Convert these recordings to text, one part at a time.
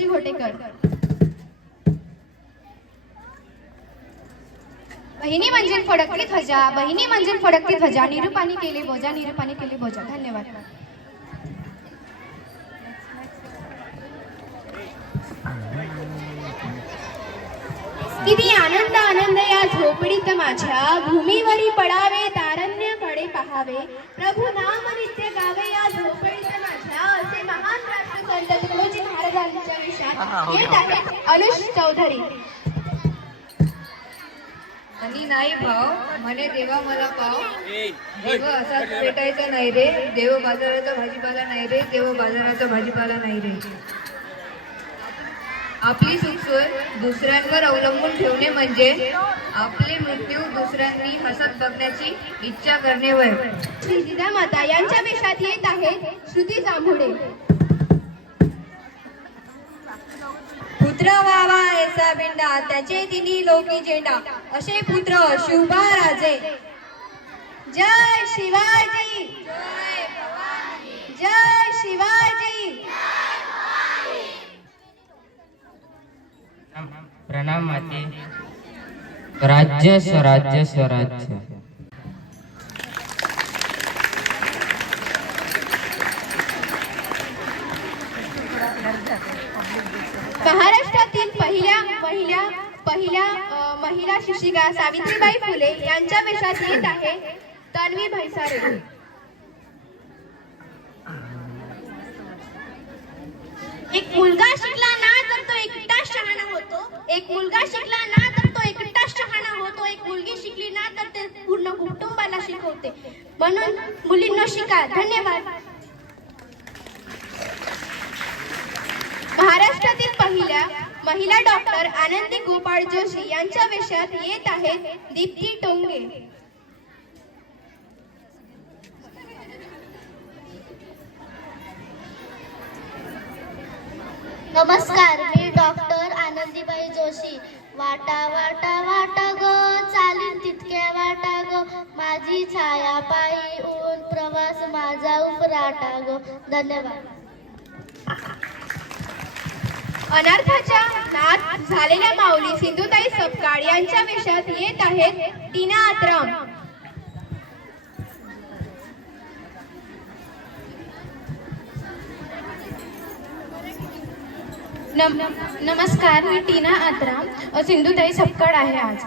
शशी घोटेकर. बहिणी म्हणजे फडकती ध्वजा बहिणी म्हणजे फडकती ध्वजा. निरूपानी केले बोजा निरूपानी केले बोजा. धन्यवाद. किती आनंद आनंद या झोपडीत माझ्या. भूमीवरी पडावे तारण्याकडे पहावे. प्रभू नाम नित्य गावे या झोपडीत माझ्या राष्ट्रसंत तुकोजी महाराजांच्या विषयात येत आहे अनुष चौधरी. आणि नाही भाव म्हणे देवा मला पाव. देव असाच भेटायचा नाही रे. देव बाजाराचा भाजीपाला नाही रे. देव बाजाराचा भाजीपाला नाही रे. आपली सुखसोय दुसऱ्यांवर अवलंबून ठेवणे म्हणजे आपले मृत्यू दुसऱ्यांनी हसत बघण्याची इच्छा करणे वय श्री जिजामाता यांच्या वेशात येत आहेत श्रुती जांभुडे. पुत्र वावा ऐसा बिंडा त्याचे तिन्ही लोकी झेंडा. असे पुत्र शिवबा राजे जय शिवाजी. जय शिवाजी. प्रणाम माते. राज्य स्वराज्य स्वराज्य महाराष्ट्रातील पहिल्या महिला पहिल्या अ, महिला शिक्षिका सावित्रीबाई फुले यांच्या वेशात येत आहे तन्वी भैसारे. एक मुलगा शिकला ना तर तो एकटाच शहाणा होतो. एक मुलगा शिकला ना तर तो एकटाच शहाणा होतो. एक मुलगी शिकली ना तर ते पूर्ण कुटुंबाला शिकवते. म्हणून मुलींना शिका. धन्यवाद. महाराष्ट्रातील पहिल्या महिला डॉक्टर आनंदी गोपाळ जोशी यांच्या वेशात येत आहेत दीप्ती टोंगे. नमस्कार मी डॉक्टर आनंदीबाई जोशी. वाटा वाटा वाटा ग चालीन तितक्या वाटा ग. माझी छाया पायी ऊन प्रवास माझा उपराटा ग. धन्यवाद. अनर्थाच्या नाद झालेल्या माऊली सिंधुताई सपकाळ यांच्या वेशात येत आहेत टीना आत्राम. नम नमस्कार मी टीना आत्रा सिंधुताई सपकाळ आहे आज.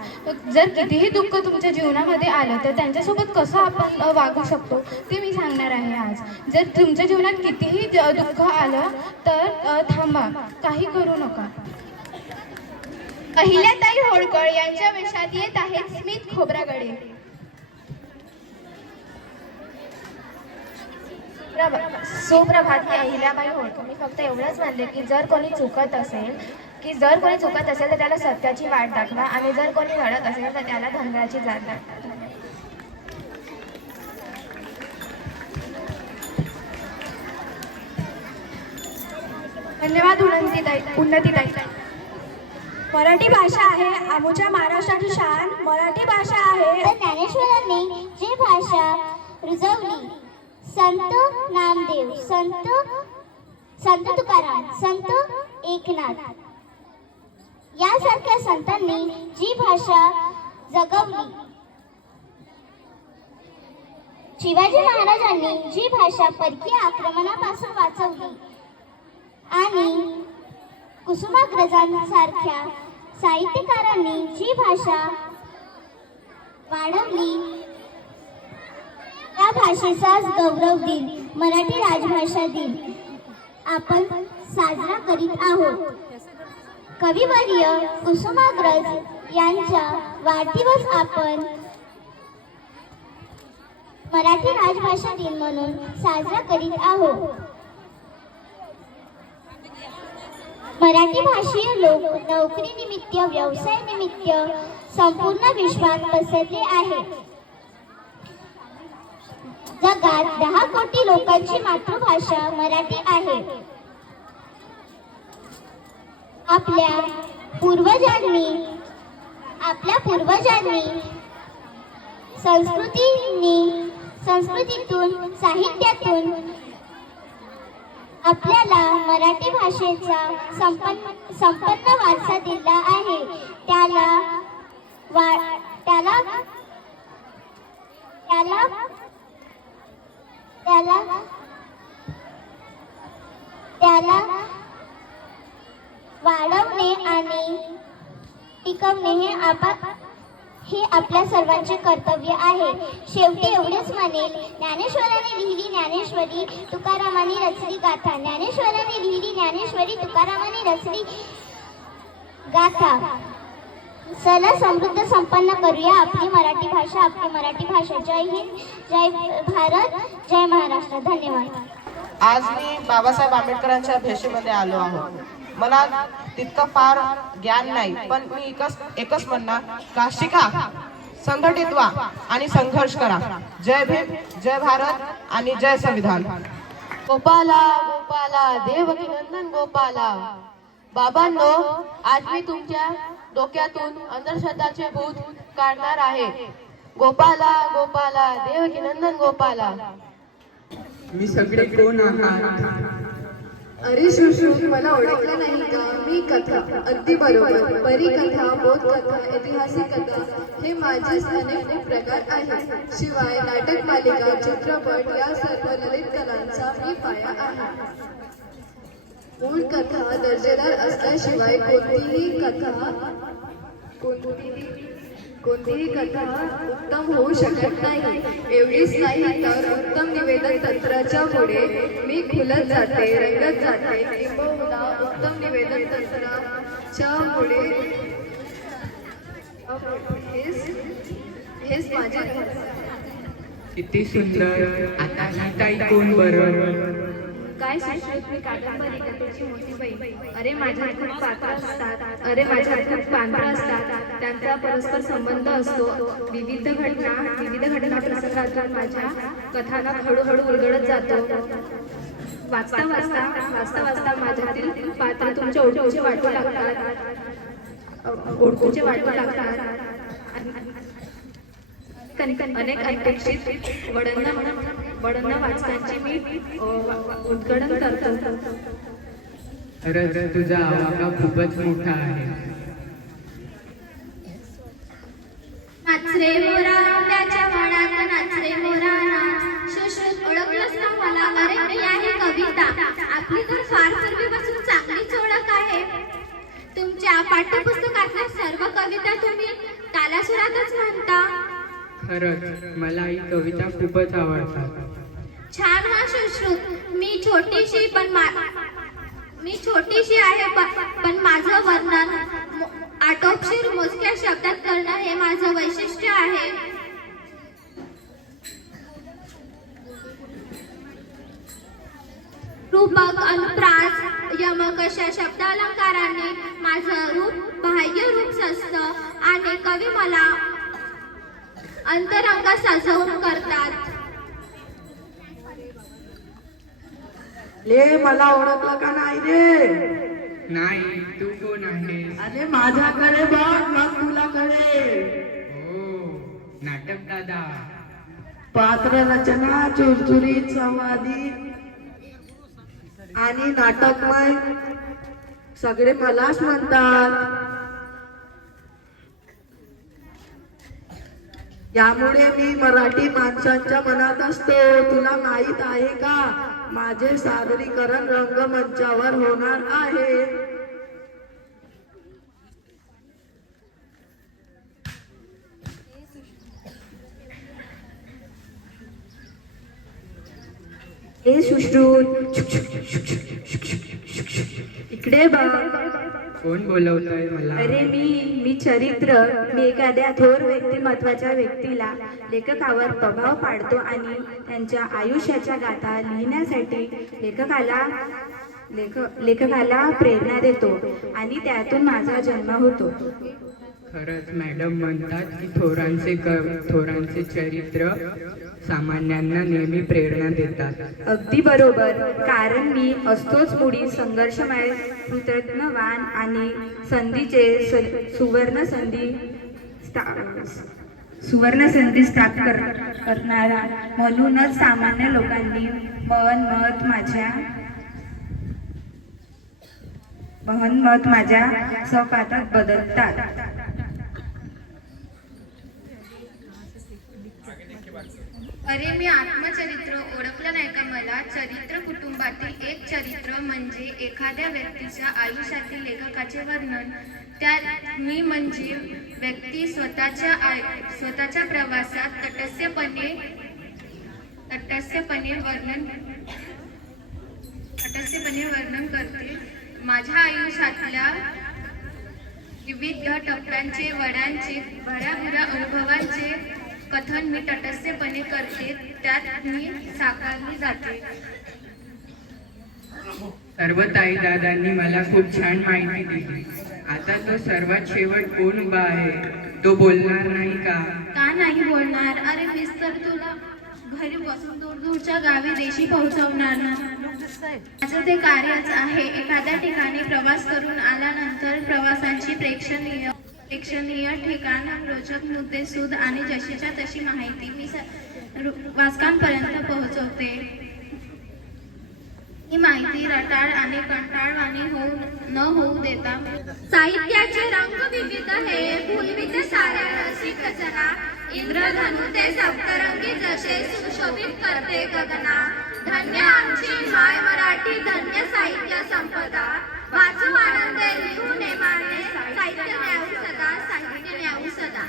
जर कितीही दुःख तुमच्या जीवनामध्ये आलं तर त्यांच्यासोबत कसं आपण वागू शकतो ते मी सांगणार आहे आज. जर तुमच्या जीवनात कितीही दुःख आलं तर थांबा काही करू नका. अहिल्याताई होळकर यांच्या वेशात येत आहेत स्मित खोबरागडे. प्रभा सुप्रभात मी अहिल्याबाई होळकर मी फक्त एवढंच म्हणले की जर कोणी चुकत असेल की जर कोणी चुकत असेल तर त्याला सत्याची वाट दाखवा आणि जर कोणी घडत असेल तर त्याला धंद्याची जात दाखवा. धन्यवाद उन्नतीताई उन्नतीताई. मराठी भाषा आहे आमच्या महाराष्ट्राची शान. मराठी भाषा आहे ज्ञानेश्वरांनी जी भाषा रुजवली संत नामदेव संत संत तुकाराम संत एकनाथ. यासारख्या संतांनी जी भाषा जगवली शिवाजी महाराजांनी जी भाषा परकीय आक्रमणापासून वाचवली आणि कुसुमाग्रजांसारख्या साहित्यकारांनी जी भाषा वाढवली भाषेचाच गौरव दिन मराठी राजभाषा दिन. आपण साजरा करीत आहोत. कविवर्य कुसुमाग्रज यांचा वाढदिवस आपण मराठी राजभाषा दिन म्हणून साजरा करीत आहोत. मराठी भाषीय लोक नोकरीनिमित्त व्यवसायानिमित्त संपूर्ण विश्वात पसरले आहेत. जगात दहा कोटी लोकांची मातृभाषा मराठी आहे. आपल्या पूर्वजांनी आपल्या पूर्वजांनी संस्कृतींनी संस्कृतीतून साहित्यातून आपल्याला मराठी भाषेचा संपन्न संपन्न वारसा दिला आहे. त्याला वा त्याला त्याला त्याला त्याला वाढवणे आणि टिकवणे हे आपा हे आपल्या सर्वांचे कर्तव्य आहे. शेवटी एवढेच म्हणेल ज्ञानेश्वराने लिहिली ज्ञानेश्वरी तुकारामाने रचली गाथा. ज्ञानेश्वराने लिहिली ज्ञानेश्वरी तुकारामाने रचली गाथा. चला समृद्ध संपन्न करूया आपली मराठी भाषा आपली मराठी भाषा. जय हिंद जय भारत जय महाराष्ट्र. धन्यवाद. आज मी बाबासाहेब आंबेडकरांच्या भेशीमध्ये आलो आहोत. मला तितकं फार ज्ञान नाही पण मी एकच एकच म्हणणार का शिका संघटित व्हा आणि संघर्ष करा. जय भीम जय भारत आणि जय संविधान. गोपाला गोपाला देवकी नंदन गोपाला. बाबांनो आज मी तुमच्या डोक्यातून अंधश्रद्धाचे भूत काढणार आहे. गोपाला गोपाला देवकी नंदन गोपाला. मी सगळे कोण आहात? अरे शुश्रू मला ओळखलं नाही का? मी कथा अगदी बरोबर. परी कथा बोध कथा ऐतिहासिक कथा हे माझेच अनेक प्रकार आहेत. शिवाय नाटक मालिका चित्रपट या सर्व ललित कलांचा मी पाया आहे. मूळ कथा दर्जेदार असल्याशिवाय कोणतीही कथा कोणतीही कोणतीही कथा उत्तम होऊ शकत नाही. एवढीच नाही तर उत्तम निवेदन तंत्राच्या पुढे मी खुलत जाते रंगत जाते. किंबहुना उत्तम निवेदन तंत्राच्या पुढे हेच हेच माझे किती सुंदर आता ही ताई कोण बरं. काय सुश्रुत मी कादंबरी कथेची मोठी बहीण? अरे माझ्यात खूप पात्र असतात. अरे माझ्यात खूप पांढरा त्यांचा परस्पर संबंध असतो. विविध घटना विविध घटना प्रसंगातून माझ्या कथानक हळूहळू उलगडत जातो. वाचता वाचता वाचता वाचता माझ्यातील पात्र तुमच्या ओळखीचे वाटू लागतात. ओळखीचे वाटू लागतात. अनेक अनपेक्षित वडंना वडंना वाचकांची मी उद्घाटन करतो. तुझा आवाका खूपच मोठा आहे. नाचरे मोरा त्याच्या वनात नाचरे मोरा सुश्रुत ओळखलंच ना मला? अरे प्रिया ही कविता. आपली तर फार चांगलीच ओळख आहे. तुमच्या पाठ्यपुस्तकातल्या सर्व कविता तुम्ही तालासुरातच म्हणता. खरंच मला ही कविता खूपच आवडतात. छान हा सुश्रुत. मी छोटीशी पण मा मी छोटीशी आहे पण माझं वर्णन आटोपशीर मोजक्या शब्दात करणं हे माझं वैशिष्ट्य आहे. रूपक अनुप्रास यमक अशा शब्दालंकारांनी माझं रूप बाह्य रूप सजतं आणि कवी मला अंतरंग सजवून करतात. ले मला ओळखलं का नाही रे? नाही तू कोण आहेस? अरे माझ्याकडे बघ मग तुला कडे हो नाटक दादा. पात्र रचना चुरचुरीत संवादी. आणि नाटकमय सगळे मलाच म्हणतात. यामुळे मी मराठी माणसांच्या मनात असतो. तुला माहीत आहे का? माझे सादरीकरण रंगमंचावर होणार आहे हे सुश्रुत इकडे बघ कोण बोलवतोय मला? अरे मी मी चरित्र मी एखाद्या थोर व्यक्तिमत्वाच्या व्यक्तीला लेखकावर प्रभाव पाडतो आणि त्यांच्या आयुष्याच्या गाथा लिहिण्यासाठी लेखकाला लेख लेखकाला प्रेरणा देतो आणि त्यातून माझा जन्म होतो. खरंच मॅडम म्हणतात की थोरांचे क थोरांचे चरित्र सामान्यांना नेहमी प्रेरणा देतात. अगदी बरोबर. कारण मी असतोच मुडी संघर्षमय कृतज्ञवान आणि संधीचे सुवर्ण संधी सुवर्ण संधी स्थाप कर करणारा म्हणूनच सामान्य लोकांनी मन मत माझ्या महन्मत माझ्या स्वपातात बदलतात. अरे मी आत्मचरित्र ओळखलं नाही का मला? चरित्र कुटुंबातील एक चरित्र म्हणजे एखाद्या व्यक्तीच्या आयुष्यातील लेखकाचे वर्णन. त्यात मी म्हणजे व्यक्ती स्वतःच्या आय स्वतःच्या प्रवासात तटस्थपणे तटस्थपणे वर्णन तटस्थपणे वर्णन करते. माझ्या आयुष्यातल्या विविध टप्प्यांचे वड्यांचे भऱ्याभऱ्या अनुभवांचे कथन मी तटस्थपणे करते त्यात मी साकारली जाते. सर्व ताई दादांनी मला खूप छान माहिती दिली. आता तो सर्वात शेवट कोण उभा आहे तो बोलणार नाही का? का नाही बोलणार? अरे मीच तर तुला घरी बसून दूर दूरच्या गावी देशी पोहोचवणार. माझं ते कार्यच आहे. एखाद्या ठिकाणी प्रवास करून आल्यानंतर प्रवासांची प्रेक्षणीय प्रेक्षणीय ठिकाण रोचक मुद्दे सुद आणि जशीच्या तशी माहिती मी वाचकांपर्यंत पोहोचवते. ही माहिती रटाळ आणि कंटाळवाणी होऊ न होऊ देता साहित्याचे रंग विविध हे फुलवित साऱ्या रसिक जना इंद्रधनु ते सप्तरंगी जसे सुशोभित करते गगना. धन्य आमची माय मराठी धन्य साहित्य संपदा. वाचू आनंद लिहू नेमाने साहित्य न्याऊ सदा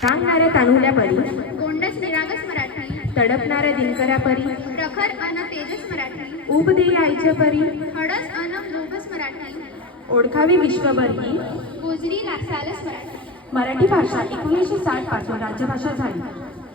सांगणाऱ्या तानुल्या परी. गोंडस निरागस मराठी. तडपणाऱ्या दिनकरा परी. प्रखर अन तेजस मराठी. उपदेय आईच्या परी. हडस अन लोभस मराठी. ओळखावी विश्वभर ही गोजरी रासालस मराठी. मराठी भाषा एकोणीसशे साठपासून राजभाषा झाली.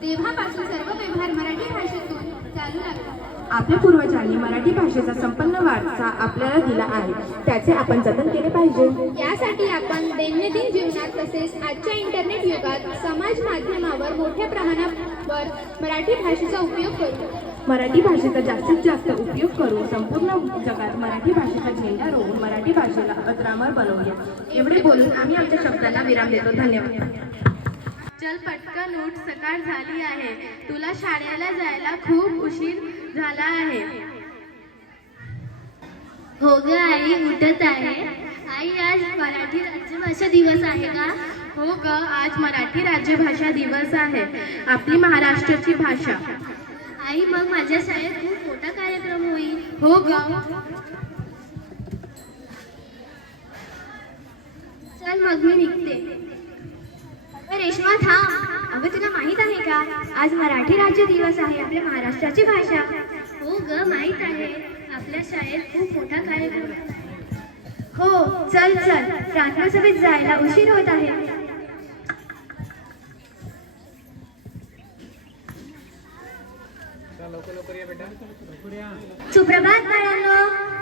तेव्हापासून सर्व व्यवहार मराठी भाषेतून चालू लागला. आपल्या पूर्वजांनी मराठी भाषेचा संपन्न वारसा आपल्याला दिला आहे. त्याचे आपण जतन केले पाहिजे. यासाठी आपण दैनंदिन जीवनात तसेच आजच्या इंटरनेट युगात समाज माध्यमावर मोठ्या प्रमाणावर मराठी भाषेचा उपयोग करू. मराठी भाषेचा जास्तीत जास्त उपयोग करून संपूर्ण जगात मराठी भाषेचा झेंडा रोवून मराठी भाषेला अजरामर बनवूया. एवढे बोलून आम्ही आमच्या शब्दाला विराम देतो. धन्यवाद. चल पटकन उठ सकाळ झाली आहे. तुला शाळेला जायला खूप उशीर. झाला आहे. हो ग आई उठत आहे. आई आज मराठी राज्यभाषा दिवस आहे का? हो ग आज मराठी राज्यभाषा दिवस आहे. आपली महाराष्ट्राची भाषा. आई मग माझ्या शाळेत खूप मोठा कार्यक्रम होईल. हो ग. चल मग मी निघते. रेश्मा थांब. अगं तुला माहीत आहे का? आज मराठी राज्य दिवस आहे आपल्या महाराष्ट्राची भाषा. हो ग माहीत आहे. आपल्या शाळेत खूप मोठा कार्यक्रम हो चल चल. प्रार्थना सभेत जायला उशीर होत आहे. सुप्रभात बाळांनो.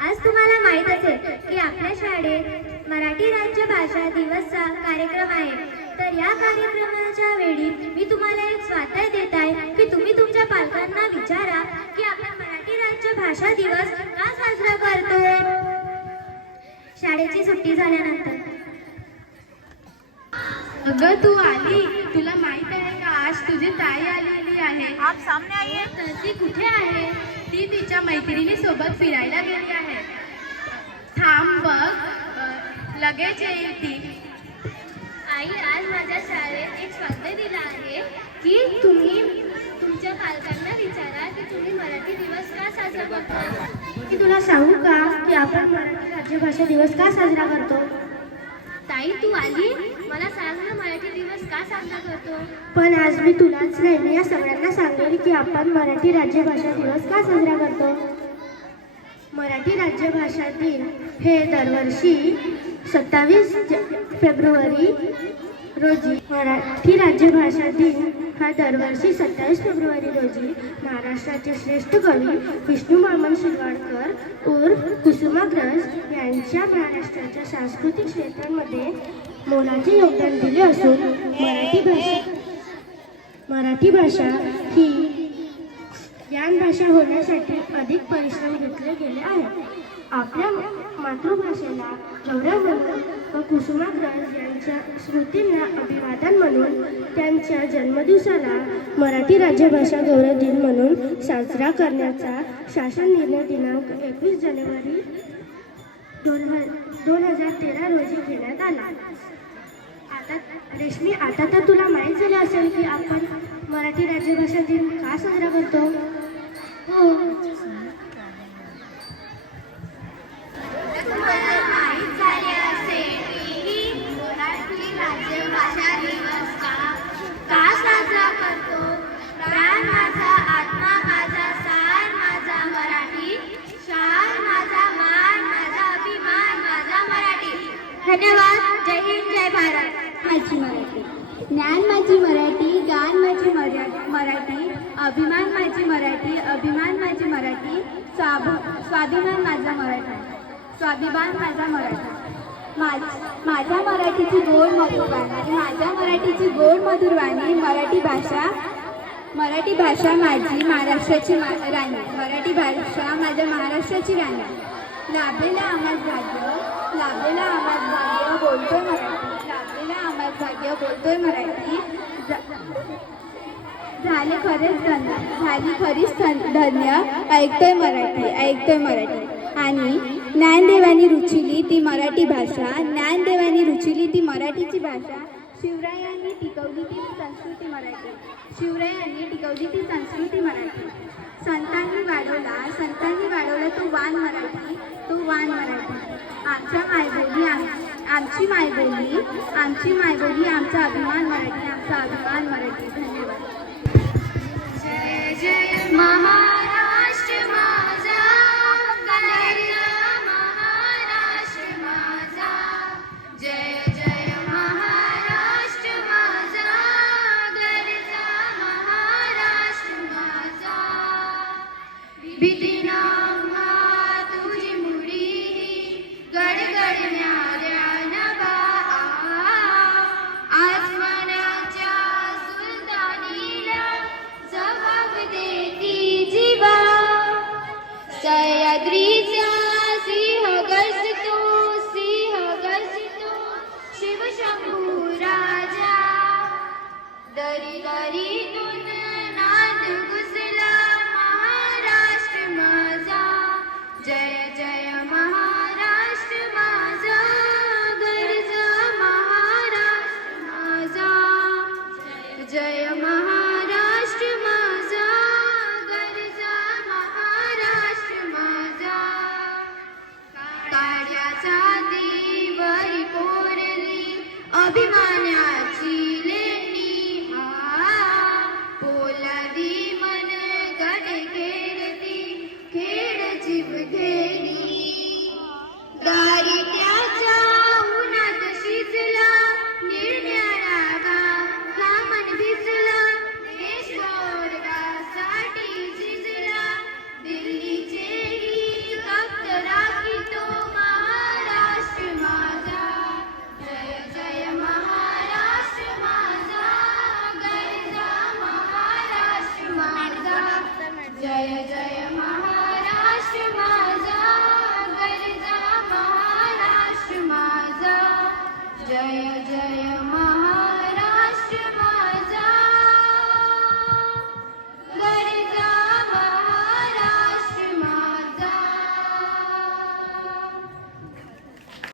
आज तुम्हाला माहीत असेल की आपल्या शाळेत मराठी राज्य भाषा दिवसचा कार्यक्रम आहे. तर या कार्यक्रमाच्या वेळी मी तुम्हाला एक स्वातंत्र्य देत आहे की तुम्ही तुमच्या पालकांना विचारा की आपण मराठी राज्य भाषा दिवस का साजरा करतो? शाळेची सुट्टी झाल्यानंतर. अगं तू आली. तुला माहीत आहे का आज तुझी ताई आलेली आहे. तर ती कुठे आहे? ती तिच्या मैत्रिणी सोबत फिरायला गेली आहे. थांब बघ. लगेच येईल ती. आई आज माझ्या शाळेत एक स्वाध्याय दिला आहे की तुम्ही तुमच्या पालकांना विचारा की तुम्ही मराठी दिवस का साजरा करतो? मी तुला सांगू का की आपण मराठी राज्यभाषा दिवस का साजरा करतो? ताई तू आली? मला सांग. पण आज मी तुलाच नाही मी या सगळ्यांना सांगेल की आपण मराठी राज्यभाषा दिवस का साजरा करतो? मराठी राज्यभाषा दिन हे दरवर्षी सत्तावीस फेब्रुवारी रोजी मराठी राज्यभाषा दिन हा दरवर्षी सत्तावीस फेब्रुवारी रोजी महाराष्ट्राचे श्रेष्ठ कवी विष्णू मामन शिरवाडकर उर्फ कुसुमाग्रज यांच्या महाराष्ट्राच्या सांस्कृतिक क्षेत्रामध्ये मोलाचे योगदान दिले असून मराठी भाषा मराठी भाषा ही ज्ञान भाषा होण्यासाठी अधिक परिश्रम घेतले गेले आहेत. आपल्या मातृभाषेला गौरव म्हणून व कुसुमाग्रज यांच्या स्मृतींना अभिवादन म्हणून त्यांच्या जन्मदिवसाला मराठी राज्यभाषा गौरव दिन म्हणून साजरा करण्याचा शासन निर्णय दिनांक एकवीस जानेवारी दोन ह दोन हजार तेरा रोजी घेण्यात आला. आता रेशमी आता तर तुला माहीत झालं असेल की आपण मराठी राज्यभाषा दिन का साजरा करतो? हो. माझी मराठी गान माझी मराठी अभिमान माझी मराठी अभिमान माझी मराठी स्वाभ स्वाभिमान माझा मराठी स्वाभिमान माझा मराठी. माझ माझ्या मराठीची गोड मधुर वाणी माझ्या मराठीची गोड मधुर वाणी मराठी भाषा मराठी भाषा माझी महाराष्ट्राची मा राणी मराठी भाषा माझ्या महाराष्ट्राची राणी. लाभलेला आम्हाला भाग्य लाभलेला आम्हाला भाग्य बोलतोय मराठी लाभलेला आम्हाला भाग्य बोलतोय मराठी. झाले खरेच धन्य झाली खरीच धन- धन्य. ऐकतोय मराठी ऐकतोय मराठी. आणि ज्ञानदेवानी रुचिली ती मराठी भाषा ज्ञानदेवानी रुचिली ती मराठीची भाषा. शिवरायांनी टिकवली ती संस्कृती मराठी. शिवरायांनी टिकवली ती संस्कृती मराठी. संतांनी वाढवला संतांनी वाढवला तो वान मराठी तो वान मराठी. आमच्या आमची मायबोली आमची मायबोली आमचा अभिमान मराठी आमचा अभिमान मराठी. धन्यवाद. जय जय.